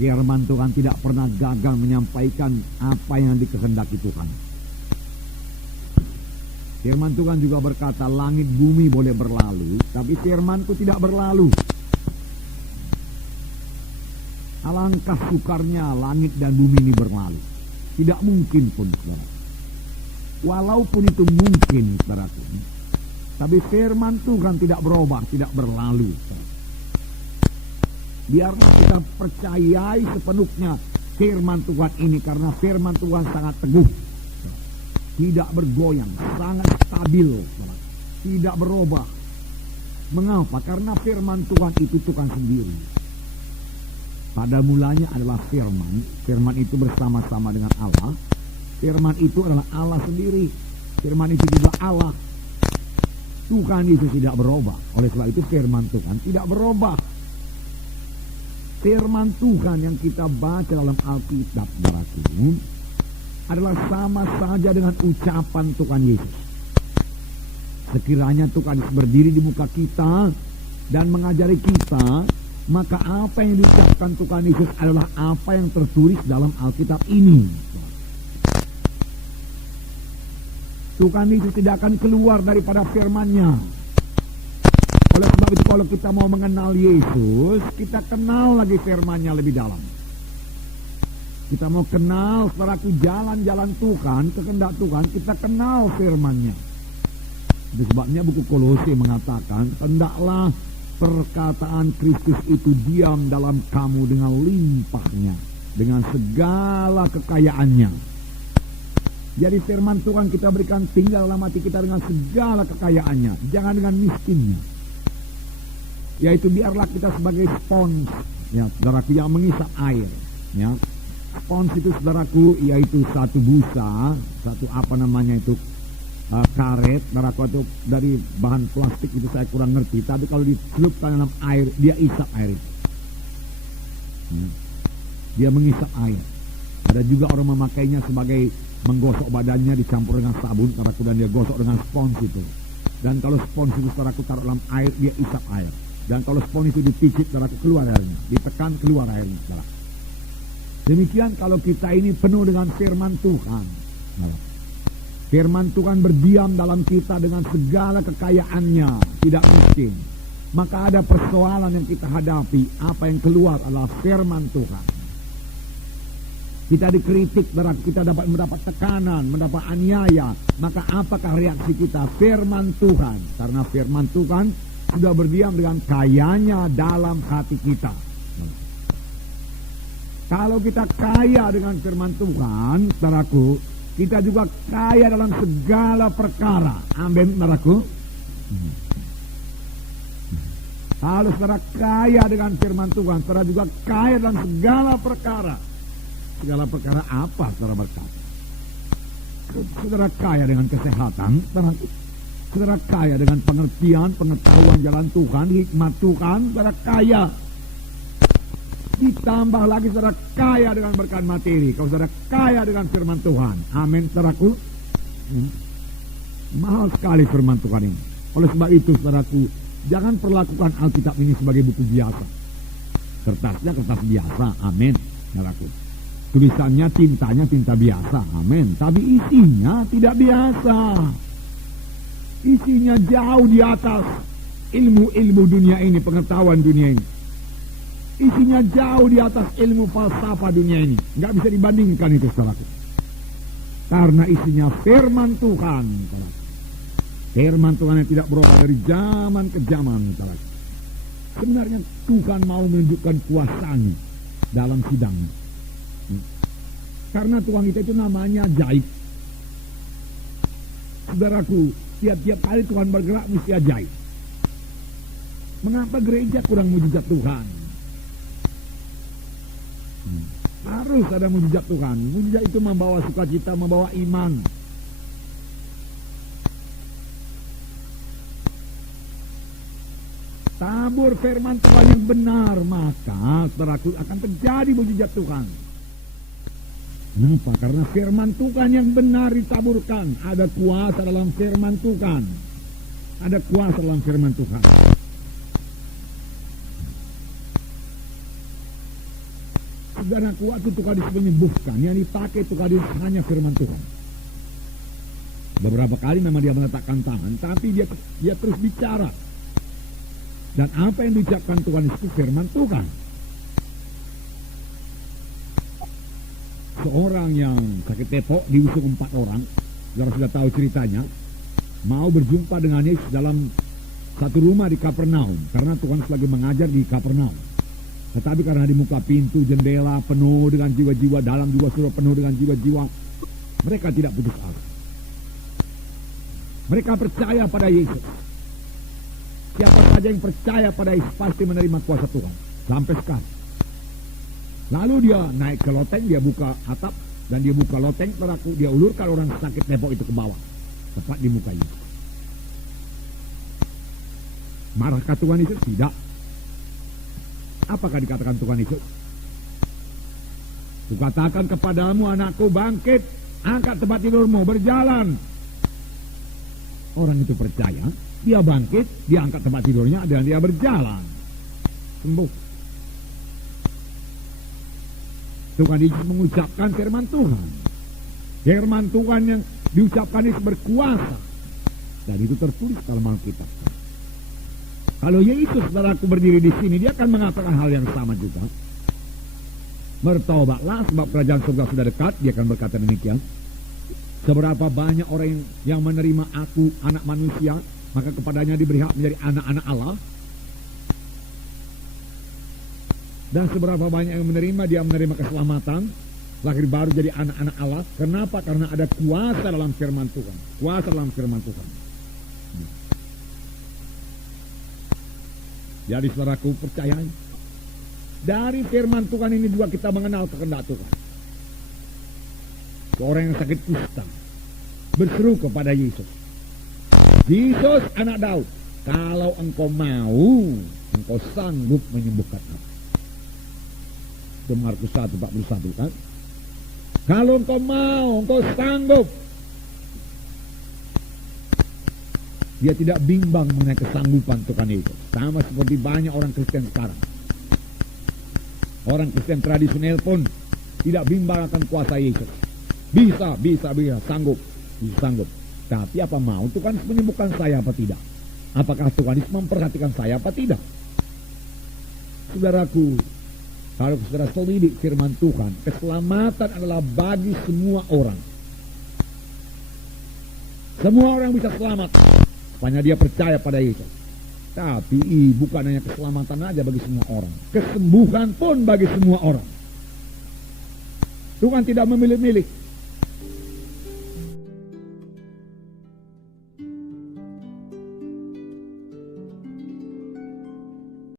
Firman Tuhan tidak pernah gagal menyampaikan apa yang dikehendaki Tuhan. Firman Tuhan juga berkata, langit bumi boleh berlalu, tapi firman-Ku tidak berlalu. Alangkah sukarnya langit dan bumi ini berlalu. Tidak mungkin pun, saudara. Walaupun itu mungkin, saudaraku, tapi firman Tuhan tidak berubah, tidak berlalu. Biarlah kita percayai sepenuhnya firman Tuhan ini, karena firman Tuhan sangat teguh, tidak bergoyang, sangat stabil, tidak berubah. Mengapa? Karena firman Tuhan itu Tuhan sendiri. Pada mulanya adalah firman. Firman itu bersama-sama dengan Allah. Firman itu adalah Allah sendiri. Firman itu juga Allah. Tuhan itu tidak berubah. Oleh sebab itu firman Tuhan tidak berubah. Firman Tuhan yang kita baca dalam Alkitab, saudaraku, adalah sama saja dengan ucapan Tuhan Yesus. Sekiranya Tuhan Yesus berdiri di muka kita dan mengajari kita, maka apa yang diucapkan Tuhan Yesus adalah apa yang tertulis dalam Alkitab ini. Tuhan Yesus tidak akan keluar daripada firman-Nya. Oleh sebab itu kalau kita mau mengenal Yesus, kita kenal lagi firman-Nya lebih dalam. Kita mau kenal saudaraku jalan-jalan Tuhan, kehendak Tuhan, kita kenal firman-Nya. Itu sebabnya buku Kolose mengatakan, hendaklah perkataan Kristus itu diam dalam kamu dengan limpahnya, dengan segala kekayaannya. Jadi firman Tuhan kita berikan tinggal dalam hati kita dengan segala kekayaannya, jangan dengan miskinnya. Yaitu biarlah kita sebagai spons, ya, saudaraku, yang mengisap air, ya. Spons itu, saudaraku, yaitu satu busa, satu karet, saudaraku, itu dari bahan plastik, itu saya kurang ngerti. Tapi kalau dicelupkan dalam air, dia isap air itu. Dia mengisap air. Ada juga orang memakainya sebagai menggosok badannya dicampur dengan sabun, saudaraku, dan dia gosok dengan spons itu. Dan kalau spons itu, saudaraku, taruh dalam air, dia isap air. Dan kalau spons itu dipicit, saudaraku, keluar airnya, ditekan keluar airnya, saudara. Demikian kalau kita ini penuh dengan firman Tuhan. Firman Tuhan berdiam dalam kita dengan segala kekayaannya, tidak miskin. Maka ada persoalan yang kita hadapi, apa yang keluar adalah firman Tuhan. Kita dikritik, kita dapat mendapat tekanan, mendapat aniaya. Maka apakah reaksi kita? Firman Tuhan. Karena firman Tuhan sudah berdiam dengan kayanya dalam hati kita. Kalau kita kaya dengan firman Tuhan, saudaraku, kita juga kaya dalam segala perkara. Amin, saudaraku. Kalau saudara kaya dengan firman Tuhan, saudara juga kaya dalam segala perkara. Segala perkara apa, saudara berkata? Saudara kaya dengan kesehatan, saudara kaya dengan pengertian, pengetahuan jalan Tuhan, hikmat Tuhan, saudara kaya. Ditambah lagi saudara kaya dengan berkat materi. Kalau saudara kaya dengan firman Tuhan. Amin, saudaraku. Mahal sekali firman Tuhan ini. Oleh sebab itu, saudaraku, jangan perlakukan Alkitab ini sebagai buku biasa. Kertasnya kertas biasa. Amin, saudaraku. Tulisannya, tintanya tinta biasa. Amin. Tapi isinya tidak biasa. Isinya jauh di atas ilmu-ilmu dunia ini, pengetahuan dunia ini. Isinya jauh di atas ilmu falsafah dunia ini. Nggak bisa dibandingkan itu, saudaraku. Karena isinya firman Tuhan, saudaraku. Firman Tuhan yang tidak berubah dari zaman ke zaman, saudaraku. Sebenarnya Tuhan mau menunjukkan kuasanya dalam sidang. Karena Tuhan itu namanya ajaib. Saudaraku, tiap-tiap kali Tuhan bergerak mesti ajaib. Mengapa gereja kurang mujizat Tuhan? Harus ada mujizat Tuhan. Mujizat itu membawa sukacita, membawa iman. Tabur firman Tuhan yang benar, maka saudaraku akan terjadi mujizat Tuhan. Kenapa? Karena firman Tuhan yang benar ditaburkan. Ada kuasa dalam firman Tuhan. Ada kuasa dalam firman Tuhan. Saudaraku, waktu Tuhan Yesus menyembuhkan, yang dipakai Tuhan Yesus hanya firman Tuhan. Beberapa kali memang dia meletakkan tangan, tapi dia terus bicara. Dan apa yang diucapkan Tuhan Yesus itu firman Tuhan. Seorang yang sakit tepok diusung 4 orang, saudara sudah tahu ceritanya, mau berjumpa dengan Yesus dalam satu rumah di Kapernaum, karena Tuhan lagi mengajar di Kapernaum. Tetapi karena di muka pintu jendela penuh dengan jiwa-jiwa, dalam juga sudah penuh dengan jiwa-jiwa, mereka tidak putus asa. Mereka percaya pada Yesus. Siapa saja yang percaya pada Yesus pasti menerima kuasa Tuhan. Sampai sekarang. Lalu dia naik ke loteng, dia buka atap, dan dia buka loteng, dia ulurkan orang sakit tepok itu ke bawah. Tepat di muka Yesus. Marahkah Tuhan Yesus? Tidak. Apakah dikatakan Tuhan Yesus? Kukatakan kepadamu, anakku, bangkit, angkat tempat tidurmu, berjalan. Orang itu percaya, dia bangkit, dia angkat tempat tidurnya, dan dia berjalan. Sembuh. Tuhan Yesus mengucapkan firman Tuhan. Firman Tuhan yang diucapkan itu berkuasa. Dan itu tertulis dalam Alkitab. Kalau Yesus, saudaraku, berdiri di sini, dia akan mengatakan hal yang sama juga. Bertobatlah sebab kerajaan surga sudah dekat. Dia akan berkata demikian. Seberapa banyak orang yang menerima aku, anak manusia, maka kepadanya diberi hak menjadi anak-anak Allah. Dan seberapa banyak yang menerima, dia menerima keselamatan, lahir baru jadi anak-anak Allah. Kenapa? Karena ada kuasa dalam firman Tuhan. Kuasa dalam firman Tuhan. Jadi saudaraku, percayai. Dari firman Tuhan ini juga kita mengenal kehendak Tuhan. Seorang yang sakit kusta berseru kepada Yesus. Yesus, anak Daud, kalau engkau mau, engkau sanggup menyembuhkan aku. Itu Markus 1:41 kan? Kalau engkau mau, engkau sanggup. Dia tidak bimbang mengenai kesanggupan Tuhan Yesus. Sama seperti banyak orang Kristen sekarang. Orang Kristen tradisional pun tidak bimbang akan kuasa Yesus. Bisa, sanggup. Tapi apa mau Tuhan menyembuhkan saya apa tidak? Apakah Tuhan Yesus memperhatikan saya apa tidak? Saudaraku, kalau saudara selidik firman Tuhan, keselamatan adalah bagi semua orang. Semua orang bisa selamat. Hanya dia percaya pada Yesus. Tapi bukan hanya keselamatan aja bagi semua orang. Kesembuhan pun bagi semua orang. Tuhan tidak memilih-milih.